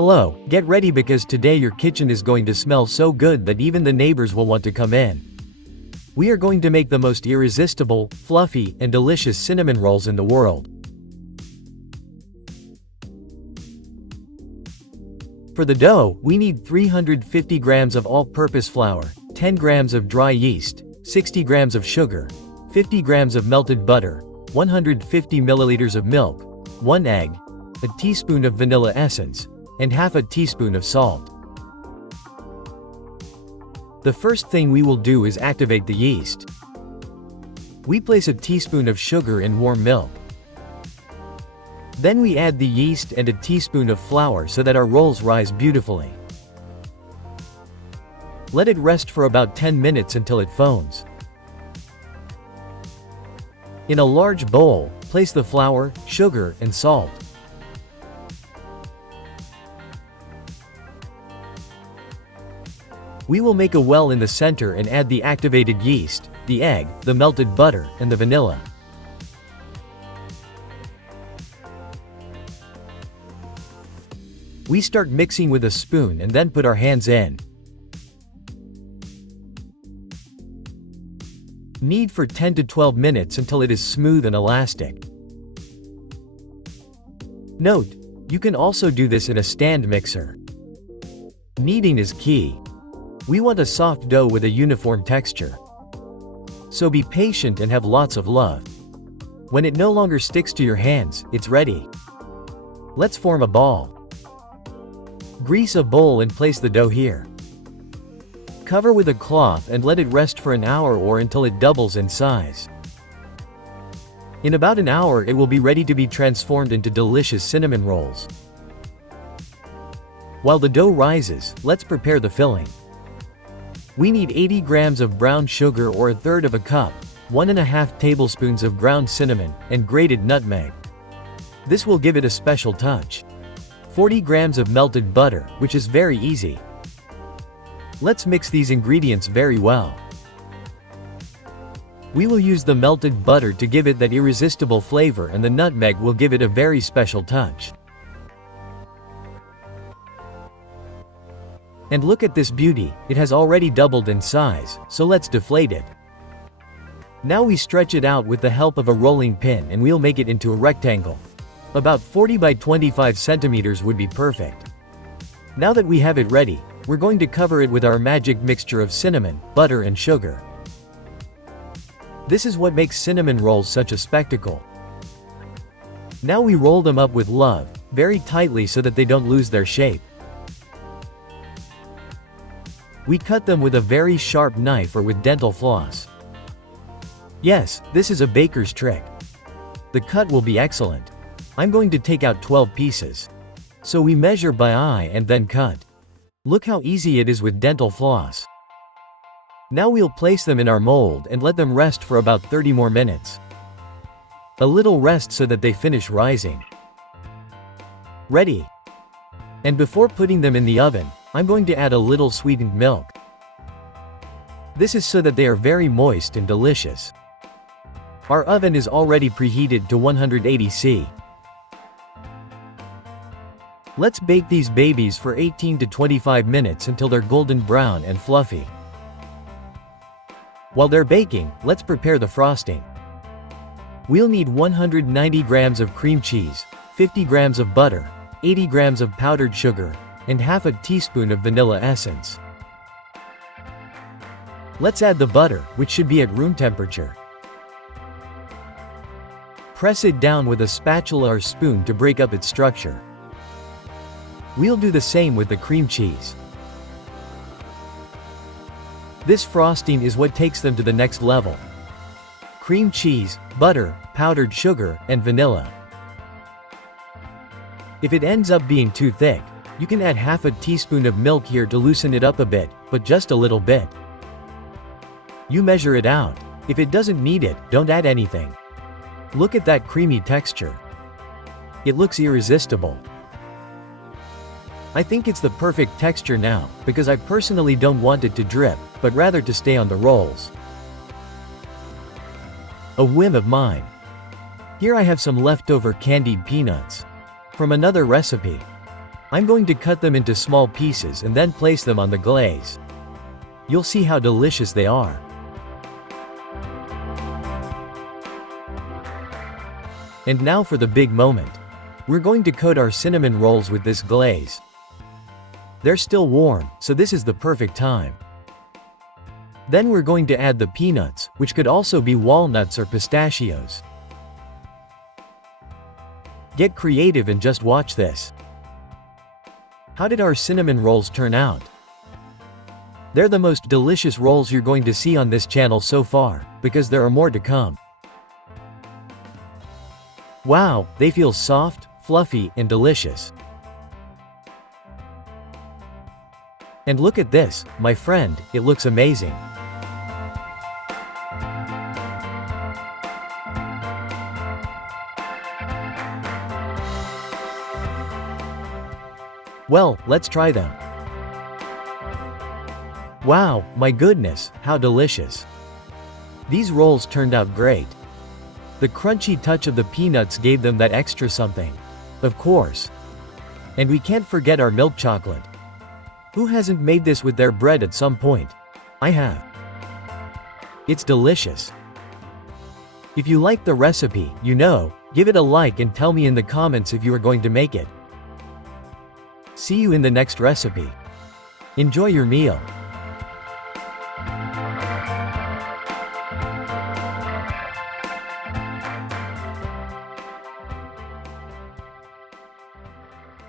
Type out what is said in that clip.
Hello, get ready because today your kitchen is going to smell so good that even the neighbors will want to come in. We are going to make the most irresistible, fluffy, and delicious cinnamon rolls in the world. For the dough, we need 350 grams of all-purpose flour, 10 grams of dry yeast, 60 grams of sugar, 50 grams of melted butter, 150 milliliters of milk, 1 egg, a teaspoon of vanilla essence, and half a teaspoon of salt. The first thing we will do is activate the yeast. We place a teaspoon of sugar in warm milk. Then we add the yeast and a teaspoon of flour so that our rolls rise beautifully. Let it rest for about 10 minutes until it foams. In a large bowl, place the flour, sugar, and salt. We will make a well in the center and add the activated yeast, the egg, the melted butter, and the vanilla. We start mixing with a spoon and then put our hands in. Knead for 10 to 12 minutes until it is smooth and elastic. Note, you can also do this in a stand mixer. Kneading is key. We want a soft dough with a uniform texture. So be patient and have lots of love. When it no longer sticks to your hands, it's ready. Let's form a ball. Grease a bowl and place the dough here. Cover with a cloth and let it rest for an hour or until it doubles in size. In about an hour it will be ready to be transformed into delicious cinnamon rolls. While the dough rises, let's prepare the filling. We need 80 grams of brown sugar or a third of a cup, 1.5 tablespoons of ground cinnamon, and grated nutmeg. This will give it a special touch. 40 grams of melted butter, which is very easy. Let's mix these ingredients very well. We will use the melted butter to give it that irresistible flavor, and the nutmeg will give it a very special touch. And look at this beauty, it has already doubled in size, so let's deflate it. Now we stretch it out with the help of a rolling pin and we'll make it into a rectangle. About 40 by 25 centimeters would be perfect. Now that we have it ready, we're going to cover it with our magic mixture of cinnamon, butter and sugar. This is what makes cinnamon rolls such a spectacle. Now we roll them up with love, very tightly so that they don't lose their shape. We cut them with a very sharp knife or with dental floss. Yes, this is a baker's trick. The cut will be excellent. I'm going to take out 12 pieces. So we measure by eye and then cut. Look how easy it is with dental floss. Now we'll place them in our mold and let them rest for about 30 more minutes. A little rest so that they finish rising. Ready. And before putting them in the oven, I'm going to add a little sweetened milk. This is so that they are very moist and delicious. Our oven is already preheated to 180 C. Let's bake these babies for 18 to 25 minutes until they're golden brown and fluffy. While they're baking, let's prepare the frosting. We'll need 190 grams of cream cheese, 50 grams of butter, 80 grams of powdered sugar, and half a teaspoon of vanilla essence. Let's add the butter, which should be at room temperature. Press it down with a spatula or spoon to break up its structure. We'll do the same with the cream cheese. This frosting is what takes them to the next level. Cream cheese, butter, powdered sugar, and vanilla. If it ends up being too thick, you can add half a teaspoon of milk here to loosen it up a bit, but just a little bit. You measure it out. If it doesn't need it, don't add anything. Look at that creamy texture. It looks irresistible. I think it's the perfect texture now, because I personally don't want it to drip, but rather to stay on the rolls. A whim of mine. Here I have some leftover candied peanuts. From another recipe. I'm going to cut them into small pieces and then place them on the glaze. You'll see how delicious they are. And now for the big moment. We're going to coat our cinnamon rolls with this glaze. They're still warm, so this is the perfect time. Then we're going to add the peanuts, which could also be walnuts or pistachios. Get creative and just watch this. How did our cinnamon rolls turn out? They're the most delicious rolls you're going to see on this channel so far, because there are more to come. Wow, they feel soft, fluffy, and delicious. And look at this, my friend, it looks amazing. Well, let's try them. Wow, my goodness, how delicious. These rolls turned out great. The crunchy touch of the peanuts gave them that extra something. Of course. And we can't forget our milk chocolate. Who hasn't made this with their bread at some point? I have. It's delicious. If you like the recipe, give it a like and tell me in the comments if you are going to make it. See you in the next recipe. Enjoy your meal.